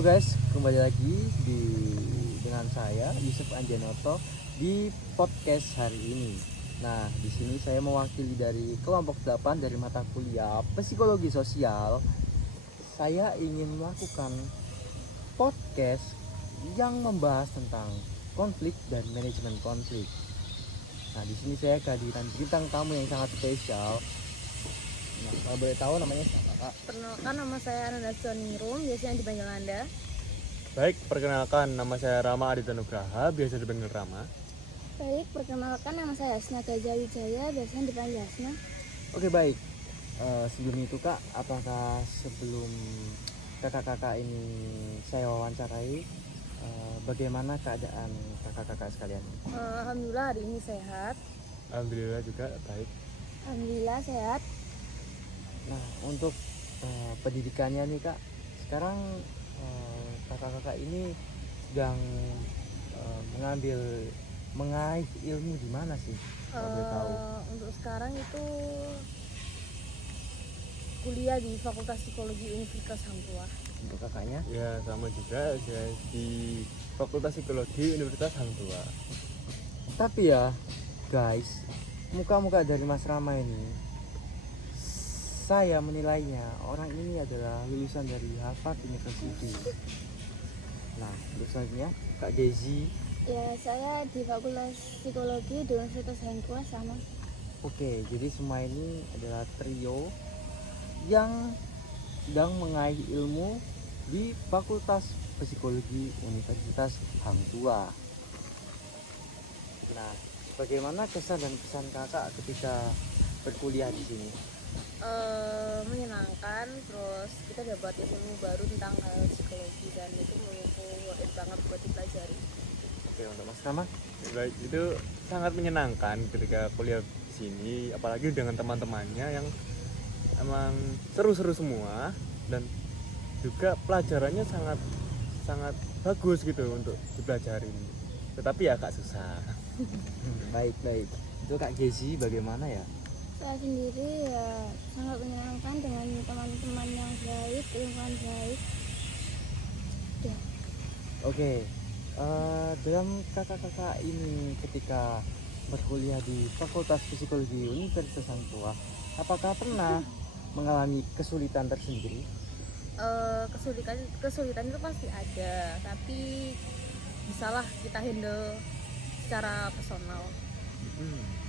Halo guys, kembali lagi dengan saya Yusuf Anjanoto di podcast hari ini. Nah, di sini saya mewakili dari kelompok 8 dari mata kuliah Psikologi Sosial. Saya ingin melakukan podcast yang membahas tentang konflik dan manajemen konflik. Nah, di sini saya kehadiran bintang tamu yang sangat spesial. Nah, kalau boleh tahu namanya siapa, Kak? Perkenalkan, nama saya Ananda Ningrum, biasanya dipanggil Anda. Baik, perkenalkan nama saya Rama Aditya Nugraha, biasa dipanggil Rama. Baik, perkenalkan, nama saya Hasna Gajah Wijaya, biasanya dipanggil Hasna. Oke, baik. Sebelum itu Kak, apakah sebelum kakak-kakak ini saya wawancarai, bagaimana keadaan kakak-kakak sekalian? Alhamdulillah hari ini sehat. Alhamdulillah juga baik. Alhamdulillah sehat. Nah, untuk pendidikannya nih Kak, sekarang kakak-kakak ini sedang mengaih ilmu di mana sih? Kalau boleh tahu. Untuk sekarang itu kuliah di Fakultas Psikologi Universitas Hang Tuah. Untuk kakaknya? Ya sama juga, saya di Fakultas Psikologi Universitas Hang Tuah. Tapi ya, guys, muka-muka dari Mas Rama ini, saya menilainya orang ini adalah lulusan dari Harvard University. Nah, terus selanjutnya Kak Desi. Ya, saya di Fakultas Psikologi di Universitas Hang Tuah sama. Oke, jadi semua ini adalah trio yang sedang mengaih ilmu di Fakultas Psikologi Universitas Hang Tuah. Nah, bagaimana kesan dan pesan kakak ketika berkuliah di sini? Menyenangkan, terus kita dapat ilmu baru tentang hal psikologi dan itu menurutku banget buat dipelajari. Oke, untuk Mas Rama? Baik, itu sangat menyenangkan ketika kuliah di sini, apalagi dengan teman-temannya yang emang seru-seru semua dan juga pelajarannya sangat bagus gitu untuk dipelajarin. Tetapi ya agak susah. Baik. Itu Kak Gezi bagaimana ya? Saya sendiri ya sangat menyenangkan dengan teman-teman yang baik, lingkungan baik. Ya. Oke, dalam kakak-kakak ini ketika berkuliah di Fakultas Psikologi Universitas Hang Tuah, apakah pernah mengalami kesulitan tersendiri? Kesulitan itu pasti ada, tapi bisalah kita handle secara personal.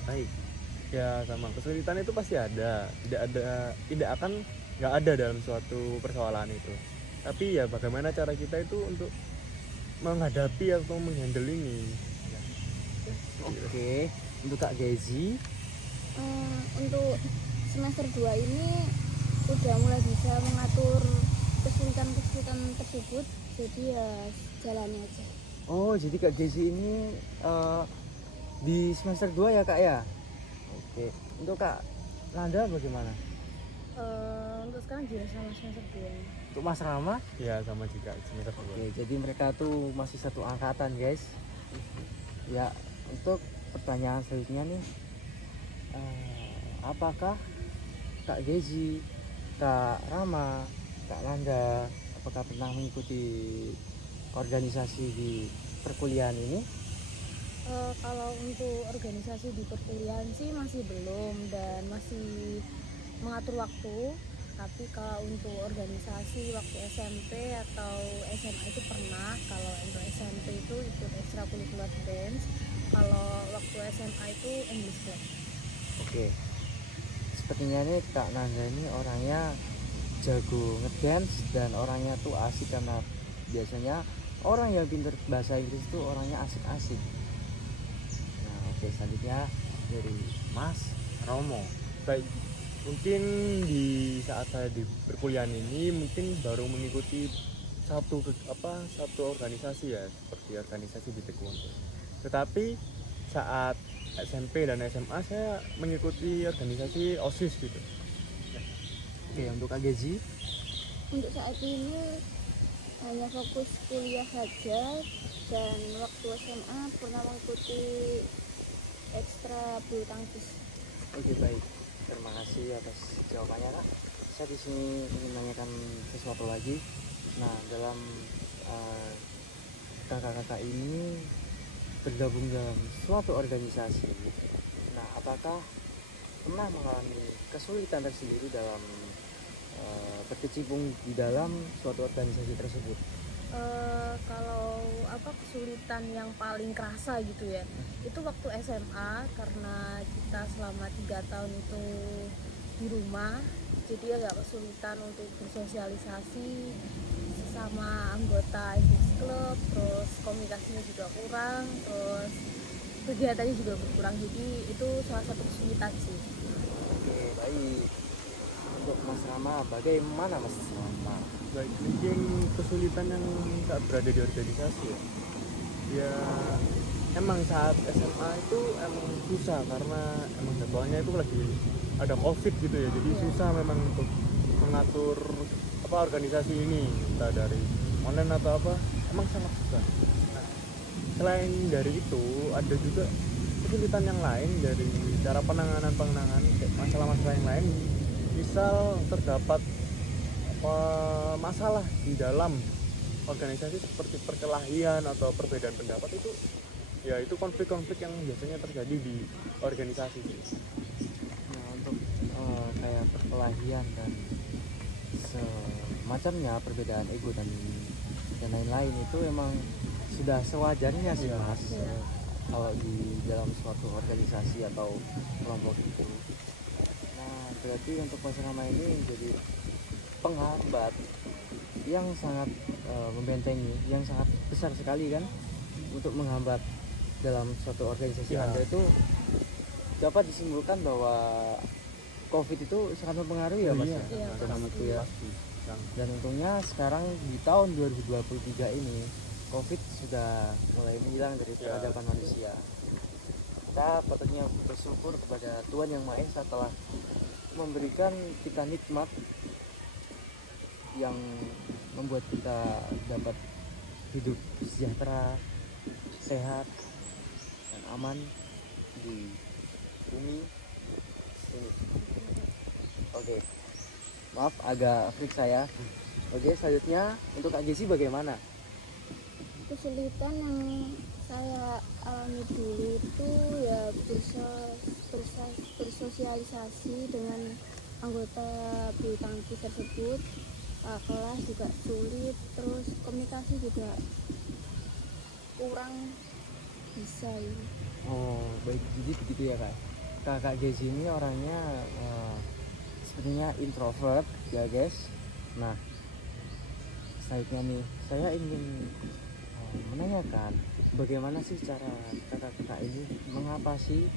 Baik. Ya sama, kesulitan itu pasti ada. Tidak akan nggak ada dalam suatu persoalan itu. Tapi ya bagaimana cara kita itu untuk menghadapi atau menghandle ini. Oke, untuk Kak Gezi, Untuk semester 2 ini udah mulai bisa mengatur kesulitan-kesulitan tersebut, jadi ya jalani aja. oh jadi Kak Gezi ini di semester 2 ya Kak ya? Oke, untuk Kak Nanda bagaimana? Untuk sekarang juga sama semester 2. Untuk Mas Rama? Ya sama juga semester Oke, jadi mereka tuh masih satu angkatan guys. Ya, untuk pertanyaan selanjutnya nih, apakah Kak Gezi, Kak Rama, Kak Nanda, apakah pernah mengikuti organisasi di perkuliahan ini? Kalau untuk organisasi di perkuliahan sih masih belum dan masih mengatur waktu. Tapi kalau untuk organisasi waktu SMP atau SMA itu pernah. Kalau untuk SMP itu ikut ekstrakurikuler dance. Kalau waktu SMA itu English club. Oke, sepertinya nih Kak Nanda ini orangnya jago ngedance dan orangnya tuh asik, karena biasanya orang yang pintar bahasa Inggris tuh orangnya asik-asik. Nah, oke, selanjutnya dari Mas Romo. Baik, mungkin di saat saya di perkuliahan ini mungkin baru mengikuti satu organisasi ya, seperti organisasi di taekwondo. Tetapi saat SMP dan SMA saya mengikuti organisasi OSIS gitu. Oke, untuk Kak Gezi? Untuk saat ini hanya fokus kuliah saja, dan waktu SMA pernah mengikuti ekstra bulu tangkis. Oke, baik. Terima kasih atas jawabannya Kak. Saya di sini ingin menanyakan sesuatu lagi. Nah, dalam kakak-kakak ini bergabung dalam suatu organisasi. Nah, apakah pernah mengalami kesulitan tersendiri dalam berkecimpung di dalam suatu organisasi tersebut? Kalau apa kesulitan yang paling kerasa gitu ya, itu waktu SMA karena kita selama 3 tahun itu di rumah, jadi agak kesulitan untuk bersosialisasi sesama anggota English Club, terus komunikasinya juga kurang, terus kegiatannya juga berkurang, jadi itu salah satu kesulitan sih. Oke, baik. Untuk Mas Rama, bagaimana Mas Rama? Baik, mungkin kesulitan yang saat berada di organisasi ya emang saat SMA itu emang susah karena emang jadwalnya itu lagi ada COVID gitu ya, jadi Iya. susah memang untuk mengatur apa organisasi ini, entah dari online atau apa, emang sangat susah. Nah, selain dari itu ada juga kesulitan yang lain dari cara penanganan kayak masalah-masalah yang lain, misal terdapat apa masalah di dalam organisasi seperti perkelahian atau perbedaan pendapat, itu ya itu konflik-konflik yang biasanya terjadi di organisasi. Nah, untuk kayak perkelahian dan semacamnya, perbedaan ego dan lain-lain itu emang sudah sewajarnya sih Iya. Mas. Iya. Kalau di dalam suatu organisasi atau kelompok itu. Nah, berarti untuk Mas Rama ini jadi penghambat yang sangat membentengi, yang sangat besar sekali kan untuk menghambat dalam suatu organisasi Ya. Anda itu. Dapat disimpulkan bahwa COVID itu sangat mempengaruhi ya Mas Iya, ya, Iya, dalam pasti. itu ya. Pasti. Dan untungnya sekarang di tahun 2023 ini COVID sudah mulai menghilang dari Ya. peradaban manusia. Kita patutnya bersyukur kepada Tuhan Yang Maha Esa telah memberikan kita nikmat yang membuat kita dapat hidup sejahtera, sehat, dan aman di bumi ini. Oke, maaf agak freak saya. Oke, selanjutnya untuk Kak Jessi bagaimana? Kesulitan yang saya alami dulu itu ya bersosialisasi dengan anggota bulu tangkis tersebut. Kelas juga sulit, terus komunikasi juga kurang bisa ini. Oh, baik, jadi begitu ya Kak. Kakak Jessi ini orangnya sepertinya introvert ya guys. Nah, selanjutnya nih saya ingin menanyakan bagaimana sih cara kakak-kakak ini mengatasi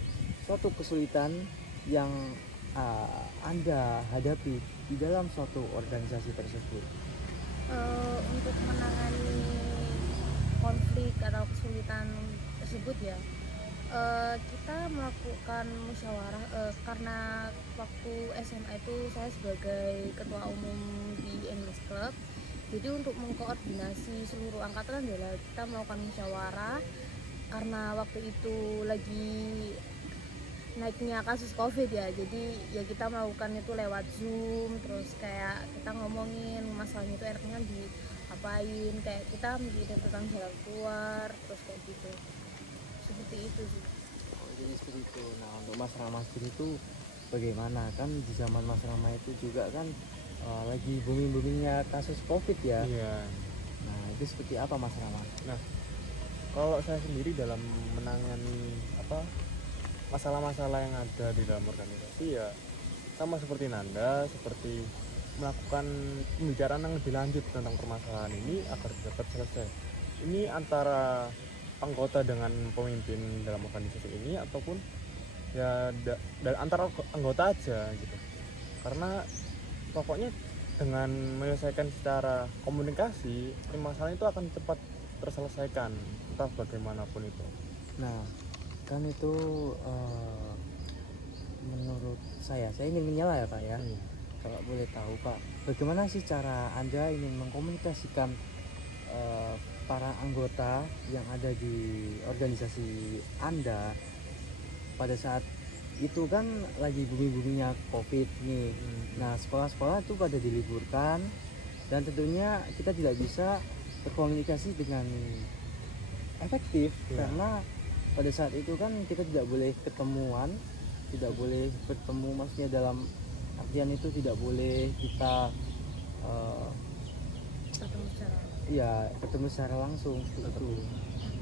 suatu kesulitan yang Anda hadapi di dalam suatu organisasi tersebut. Untuk menangani konflik atau kesulitan tersebut ya, kita melakukan musyawarah, karena waktu SMA itu saya sebagai ketua umum di English Club, jadi untuk mengkoordinasi seluruh angkatan adalah kita melakukan musyawarah karena waktu itu lagi naiknya kasus COVID ya, jadi ya kita melakukan itu lewat Zoom, terus kayak kita ngomongin masalahnya itu enaknya diapain, kayak kita mikirin tentang jalan keluar, terus kayak gitu, seperti itu sih. Oh, jadi seperti itu. Nah, untuk Mas Rama sendiri itu bagaimana? Kan di zaman Mas Rama itu juga kan lagi booming-boomingnya kasus COVID ya. Iya. Nah, itu seperti apa Mas Rama? Nah, kalau saya sendiri dalam menangani apa masalah-masalah yang ada di dalam organisasi ya sama seperti Nanda, seperti melakukan pembicaraan yang lebih lanjut tentang permasalahan ini agar dapat selesai. Ini antara anggota dengan pemimpin dalam organisasi ini ataupun ya antara anggota aja gitu. Karena pokoknya dengan menyelesaikan secara komunikasi, masalah itu akan cepat terselesaikan entah bagaimanapun itu. Nah, kan itu menurut saya ingin menyela ya Pak ya. Kalau boleh tahu Pak, bagaimana sih cara Anda ingin mengkomunikasikan para anggota yang ada di organisasi Anda pada saat itu kan lagi booming-boomingnya COVID nih. Nah, sekolah-sekolah tuh pada diliburkan dan tentunya kita tidak bisa berkomunikasi dengan efektif karena pada saat itu kan kita tidak boleh ketemuan, tidak boleh bertemu, maksudnya dalam artian itu tidak boleh kita ketemu secara ketemu secara langsung seperti itu.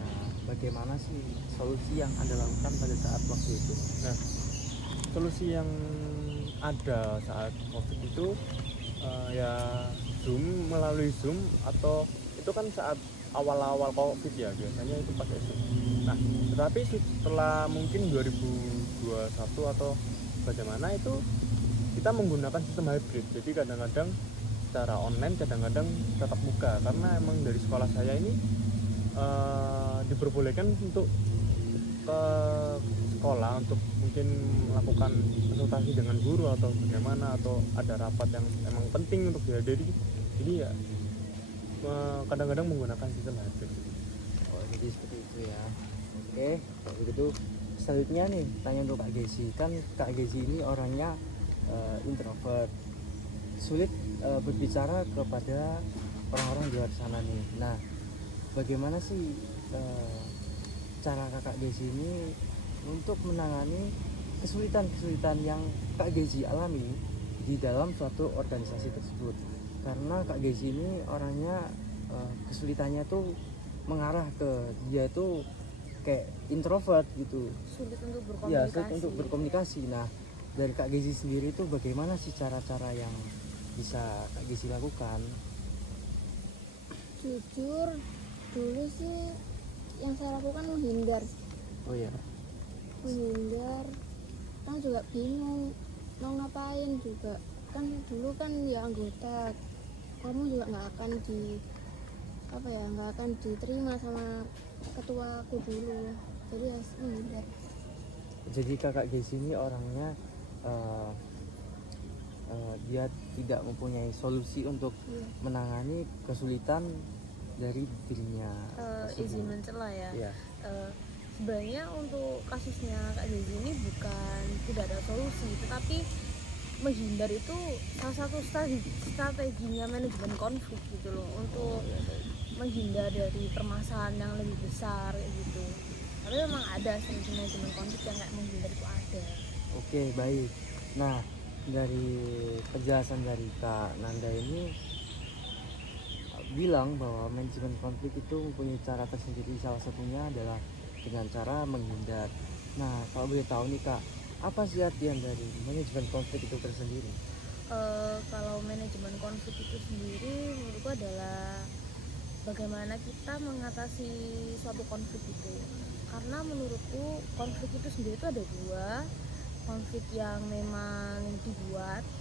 Nah, bagaimana sih solusi yang Anda lakukan pada saat waktu itu? Nah, solusi yang ada saat COVID itu ya melalui Zoom, atau itu kan saat awal-awal COVID ya, biasanya itu pakai Zoom. Nah, tetapi setelah mungkin 2021 atau bagaimana itu kita menggunakan sistem hybrid. Jadi kadang-kadang secara online, kadang-kadang tatap muka, karena emang dari sekolah saya ini diperbolehkan untuk ke sekolah untuk mungkin melakukan konsultasi dengan guru atau bagaimana, atau ada rapat yang emang penting untuk dihadiri. Jadi ya kadang-kadang menggunakan sistem hybrid. Oh, jadi seperti itu ya. Oke, kalau begitu selanjutnya nih tanya untuk Kak Gezi. Kan Kak Gezi ini orangnya introvert, sulit berbicara kepada orang-orang di luar sana nih. Nah, bagaimana sih cara Kakak Gezi ini untuk menangani kesulitan-kesulitan yang Kak Gezi alami di dalam suatu organisasi tersebut? Karena Kak Gezi ini orangnya kesulitannya tuh mengarah ke dia tuh kayak introvert gitu, sulit untuk berkomunikasi. ya sulit untuk berkomunikasi. Nah, dari Kak Gezi sendiri itu bagaimana sih cara-cara yang bisa Kak Gezi lakukan? Jujur dulu sih yang saya lakukan menghindar, Oh ya, kan juga bingung mau ngapain juga, kan dulu kan ya anggota, kamu juga nggak akan diterima sama ketuaku dulu, jadi harus menghindar. jadi Kakak Gezi ini orangnya dia tidak mempunyai solusi untuk Iya. menangani kesulitan dari dirinya. Izin mencela ya. Ya, Sebenarnya untuk kasusnya Kak Gezi ini bukan tidak ada solusi, tetapi menghindar itu salah satu strateginya manajemen konflik gitu loh, untuk menghindar dari permasalahan yang lebih besar kayak gitu. Tapi memang ada strategi manajemen konflik yang kayak menghindar itu ada. oke, baik. Nah, dari penjelasan dari Kak Nanda ini bilang bahwa manajemen konflik itu mempunyai cara tersendiri, salah satunya adalah dengan cara menghindar. Nah, kalau boleh tahu nih Kak, apa sih artian dari manajemen konflik itu tersendiri? Kalau manajemen konflik itu sendiri menurutku adalah bagaimana kita mengatasi suatu konflik itu. Karena menurutku konflik itu sendiri itu ada dua, konflik yang memang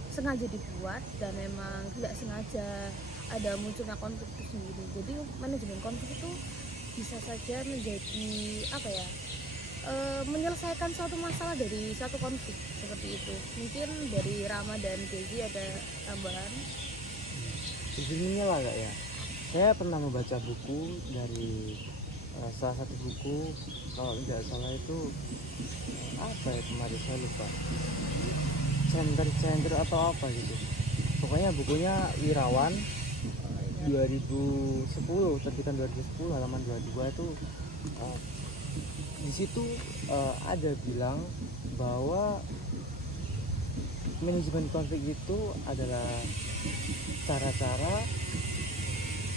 sengaja dibuat, dan memang tidak sengaja ada munculnya konflik itu sendiri. Jadi manajemen konflik itu bisa saja menjadi menyelesaikan suatu masalah dari suatu konflik seperti itu. Mungkin dari Rama dan Gezi ada tambahan? Sebenarnya lah Kak ya, saya pernah membaca buku dari salah satu buku, kalau tidak salah itu apa ya kemarin saya lupa, center atau apa gitu. Pokoknya bukunya Wirawan 2010, terbitan 2010 halaman 22 itu di situ ada bilang bahwa manajemen konflik itu adalah cara-cara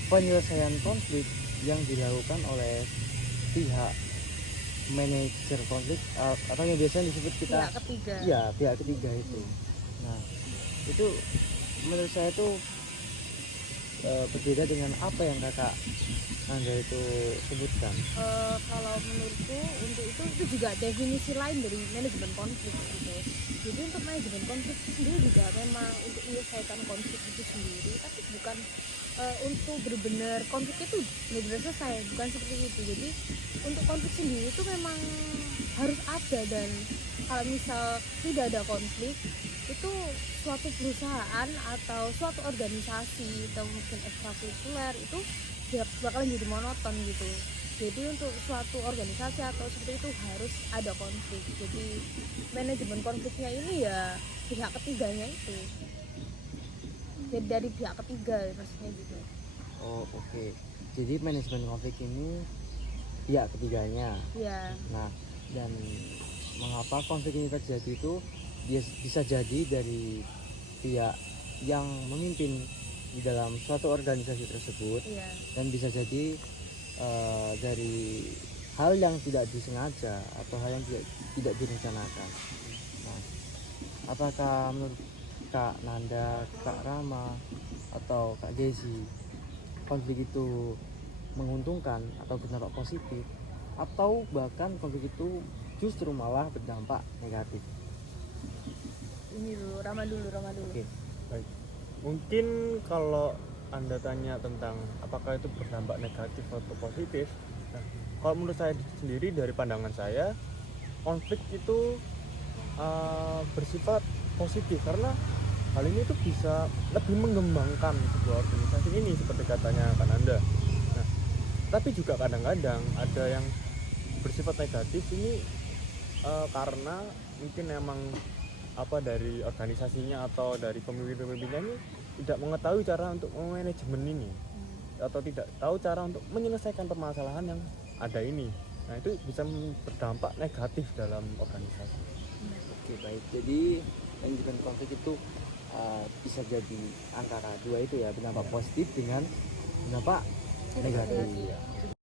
penyelesaian konflik yang dilakukan oleh pihak manajer konflik atau yang biasanya disebut kita Pihak ketiga. iya, pihak ketiga itu. Nah, itu menurut saya itu berbeda dengan apa yang Kakak Anda itu sebutkan. Kalau menurutku untuk itu juga definisi lain dari manajemen konflik gitu. Jadi untuk manajemen konflik itu sendiri juga memang untuk menyelesaikan konflik itu sendiri, tapi bukan untuk benar-benar konflik itu benar-benar selesai, bukan seperti itu. Jadi untuk konflik sendiri itu memang harus ada, dan kalau misal tidak ada konflik itu suatu perusahaan atau suatu organisasi atau mungkin ekstrakurikuler itu bakalan jadi monoton gitu. Jadi untuk suatu organisasi atau seperti itu harus ada konflik. Jadi manajemen konfliknya ini ya pihak ketiganya itu. jadi dari pihak ketiga maksudnya gitu. Oh, oke. Jadi manajemen konflik ini pihak ketiganya. Ya, Nah, dan mengapa konflik ini terjadi itu dia bisa jadi dari pihak yang memimpin di dalam suatu organisasi tersebut, iya. dan bisa jadi dari hal yang tidak disengaja atau hal yang tidak direncanakan. Nah, apakah menurut Kak Nanda, Kak Rama, atau Kak Desi, konflik itu menguntungkan atau berdampak positif, atau bahkan konflik itu justru malah berdampak negatif? Ini dulu, Rama dulu. Oke. Baik. Mungkin kalau Anda tanya tentang apakah itu berdampak negatif atau positif, nah, kalau menurut saya sendiri dari pandangan saya, konflik itu bersifat positif karena hal ini tuh bisa lebih mengembangkan sebuah organisasi ini seperti katanya kan Anda. Nah, tapi juga kadang-kadang ada yang bersifat negatif ini karena mungkin emang apa dari organisasinya atau dari pemimpin-pemimpinnya ini tidak mengetahui cara untuk memanajemen ini atau tidak tahu cara untuk menyelesaikan permasalahan yang ada ini. Nah, itu bisa berdampak negatif dalam organisasi. Oke, baik. Jadi manajemen konflik itu bisa jadi antara dua itu ya, berdampak positif dengan berdampak negatif.